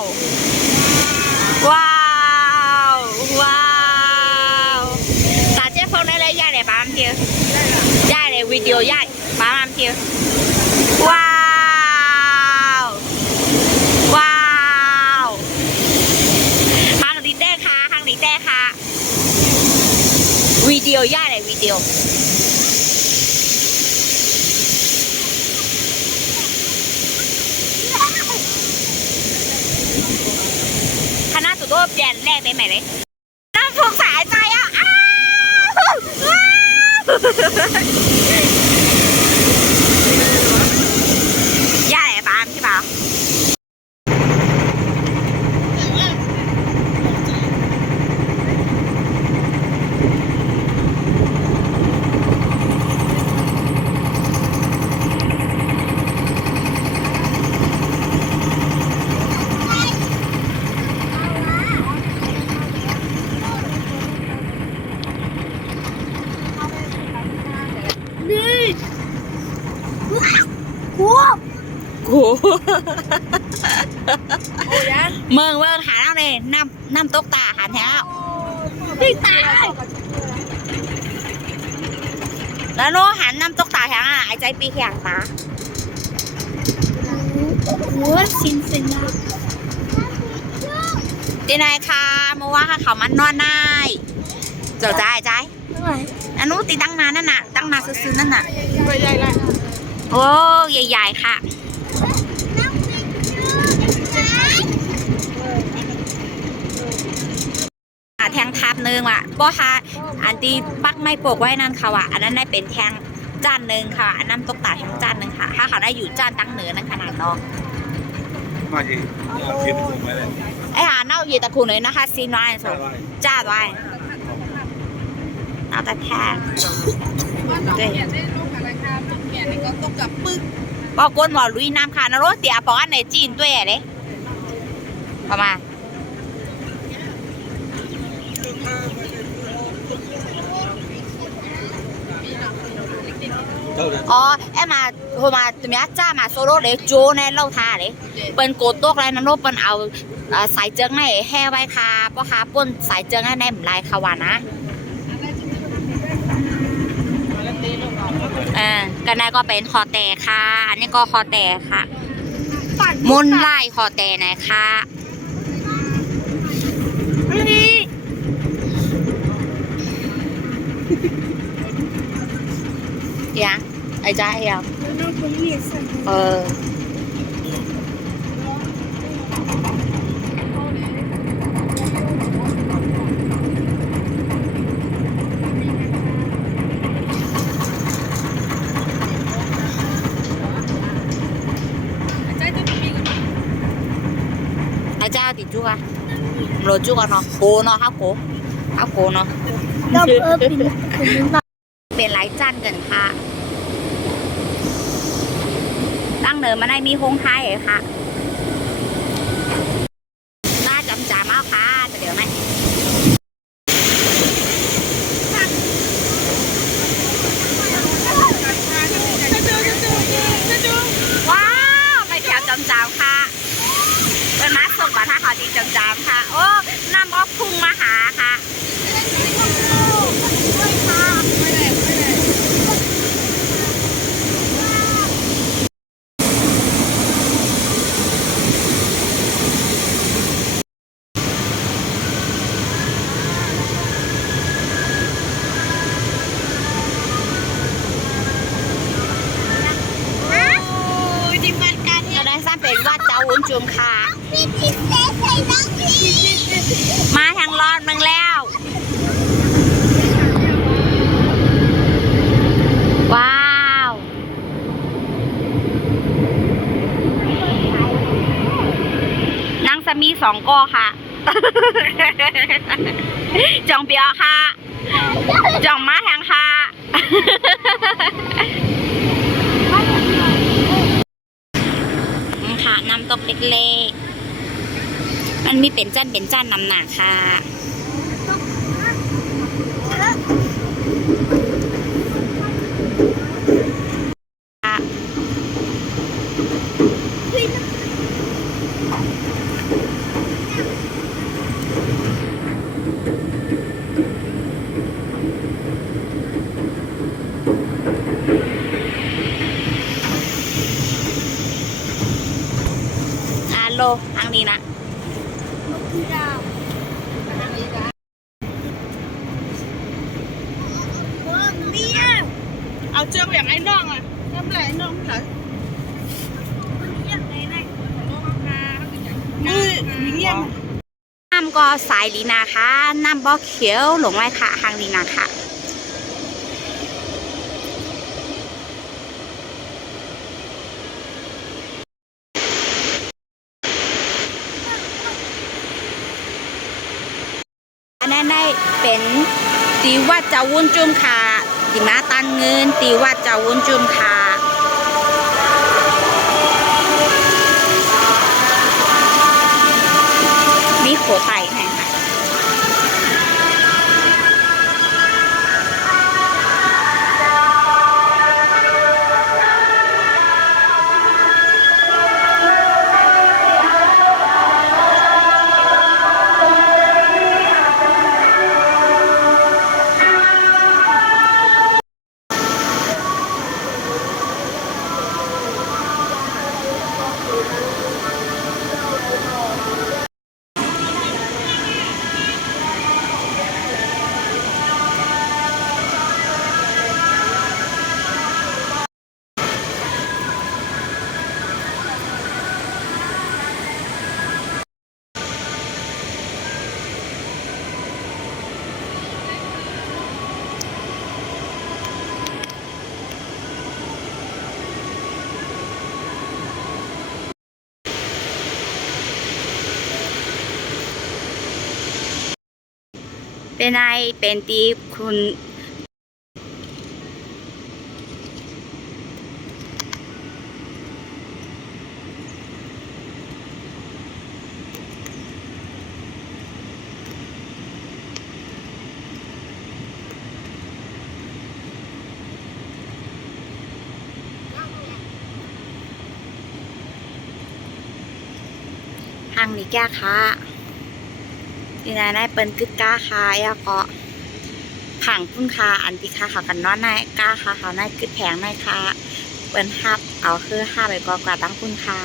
ว้าวว้าวตาเจ๊ฟงได้เลยย่าเลยบ้ามเทียวย่าเลยวิดีโอย่าบ้ามเทียวว้าวว้าวทางนี้ได้ค่ะทางนี้ได้ค่ะวิดีโอย่าเลยวิดีโอคณะสุดโต่งเปลี่ยนแรกได้ไหมเลยน้ำพุสายใจอ่ะย่าไหนบ้างใช่เปล่ากูเมืองหาแล้วเลยน้ำตกตาหาแถวพี่ตายแล้วโน้หันน้ำตกตาแถวไอ้ใจปีแข็งตาหัวสินสินตีนายค่ะเมื่อวานเขามันนอนนายเจ้าใจอันนู้นตีตั้งมานั่นน่ะตั้งมาซื้อนั่นน่ะใหญ่เลยโอ้ใหญ่ๆค่ะแทงทับนึงว่ะป้อค่ะอันที่ปักไม่ปกไว้นั่นค่ะว่ะอันนั้นได้เป็นแทงจานหนึ่งค่ะอันน้ำตกตาแทงจานหนึ่งค่ะถ้าเขาได้อยู่จานตั้งเหนือนั่นขนาดน้องมาจีคิดถึงไหมเลยไอ้หาเน่าเยตะคูเลยนะคะซีนไว้ส่งจ้าไว้เอาแต่แทงด้วยบอกก้นหมอลุยน้ำค่ะนรกเตี๋ยปอนในจีนด้วยเลยประมาณอ๋อไอ้มาพอมาตัวเนี้ยจ้ามาโซโล่เลยโจในเล่าท่าเลยเป็นโกโต๊กอะไรนั่นโน้เป็นเอาสายเจิ้งในแห่ไว้ค่ะเพราะค่ะป้นสายเจิ้งในหมู่ลายขวานะกันได้ก็เป็นคอแต่ค่ะอันนี้ก็คอแต่ค่ะมุนไล่คอแต่ไหนค่ะยังไอ้จ้าไอ้ยังเจ้าติดจุกอะโรจุกอะเนาะโกเนาะครับโกเนาะเป็นไร้จันกันค่ะตั้งเนินมาได้มีโค้งท้ายเหรอค่ะน่าจำจ่ามากค่ะจะเดี๋ยวไหมว้าวไปแถวจำจ่ามค่ะเป็นมาส่งบัตรขอดีจำๆค่ะโอ้น้ำออกพุ่งมาหาค่ะจะได้สร้างเป็นวัดเจ้าวุ้นจุ่มค่ะมาทางรอดมึงแล้วว้าวนั่งสมี2ก้อค่ะจองเปียค่ะจองมาแหงค่ะค่ะน้ำตกเล็กๆมันมีเป็นจ้านนำหนาค่ะ โลทางนี้นะ เอาเชือกอย่างไอ้น้องอ่ะทำไรไอ้น้องเหรอมือมีเงี้ยม น้ำก็สายลีนาค่ะน้ำบ่อเขียวหลงไว้ค่ะทางลีนาค่ะอันนั้นได้เป็นตีวัดเจ้าวุ้นจุ่มค่ะตีมาตันเงินตีวัดเจ้าวุ้นจุ่มค่ะมีโขไต่แห่งค่ะเป็นไงเป็นตีคุณทางนี้แก้ค่ะที่นายได้เป็นกึกก้าค่ะแล้วก็ผังพุ่นค่ะอันที่ค่ะเขากันนอนนายก้าค่ะเขานายกึดแผงนายค่ะเป็นฮับเอาคือ5 ไปกว่าตั้งพุ่นค่ะ